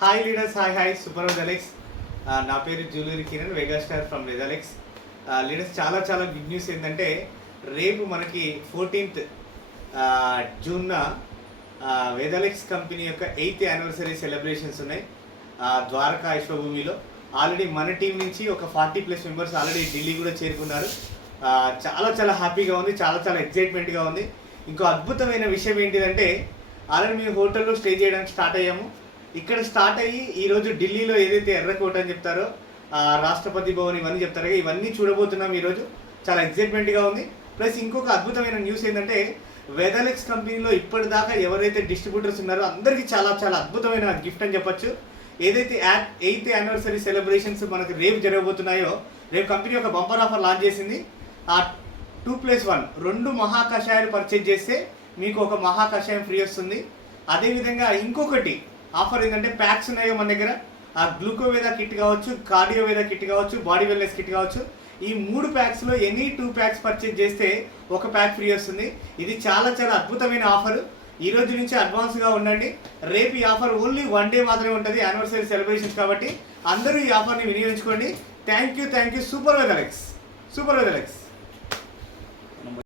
Hi leaders, hi super వెదలెక్స్. నా పేరు జూలూరి కిరణ్, వెగాస్టార్ ఫ్రమ్ వెదలెక్స్. లీడర్స్, చాలా గుడ్ న్యూస్ ఏంటంటే రేపు మనకి 14th జూన్న వెదలెక్స్ కంపెనీ యొక్క 8th యానివర్సరీ సెలబ్రేషన్స్ ఉన్నాయి ద్వారకా విశ్వభూమిలో. ఆల్రెడీ మన టీం నుంచి ఒక 40+ మెంబర్స్ ఆల్రెడీ ఢిల్లీ కూడా చేరుకున్నారు. చాలా హ్యాపీగా ఉంది, చాలా ఎక్సైట్మెంట్గా ఉంది. ఇంకో అద్భుతమైన విషయం ఏంటిదంటే ఆల్రెడీ మేము హోటల్లో స్టే చేయడానికి స్టార్ట్ అయ్యాము. ఇక్కడ స్టార్ట్ అయ్యి ఈరోజు ఢిల్లీలో ఏదైతే ఎర్రకోట అని చెప్తారో, రాష్ట్రపతి భవన్ ఇవన్నీ చెప్తారో, ఇవన్నీ చూడబోతున్నాం ఈరోజు. చాలా ఎక్సైట్మెంట్గా ఉంది. ప్లస్ ఇంకొక అద్భుతమైన న్యూస్ ఏంటంటే వెదలెక్స్ కంపెనీలో ఇప్పటిదాకా ఎవరైతే డిస్ట్రిబ్యూటర్స్ ఉన్నారో అందరికీ చాలా అద్భుతమైన గిఫ్ట్ అని చెప్పొచ్చు. ఏదైతే 8th యానివర్సరీ సెలబ్రేషన్స్ మనకు రేపు జరగబోతున్నాయో, రేపు కంపెనీ ఒక బంపర్ ఆఫర్ లాంచ్ చేసింది. ఆ 2+1 2 మహా కషాయాలు పర్చేజ్ చేస్తే మీకు ఒక మహా కషాయం ఫ్రీ వస్తుంది. అదేవిధంగా ఇంకొకటి ఆఫర్ ఏంటంటే ప్యాక్స్ ఉన్నాయో మన దగ్గర, ఆ గ్లూకోవేదా కిట్ కావచ్చు, కార్డియోవేదా కిట్ కావచ్చు, బాడీ వెల్నెస్ కిట్ కావచ్చు. ఈ 3 ప్యాక్స్లో ఎనీ 2 ప్యాక్స్ పర్చేజ్ చేస్తే ఒక ప్యాక్ ఫ్రీ వస్తుంది. ఇది చాలా అద్భుతమైన ఆఫర్. ఈ రోజు నుంచి అడ్వాన్స్గా ఉండండి. రేపు ఈ ఆఫర్ ఓన్లీ 1 డే మాత్రమే ఉంటుంది, యానివర్సరీ సెలబ్రేషన్స్ కాబట్టి అందరూ ఈ ఆఫర్ని వినియోగించుకోండి. Thank you. సూపర్ వెదలెక్స్.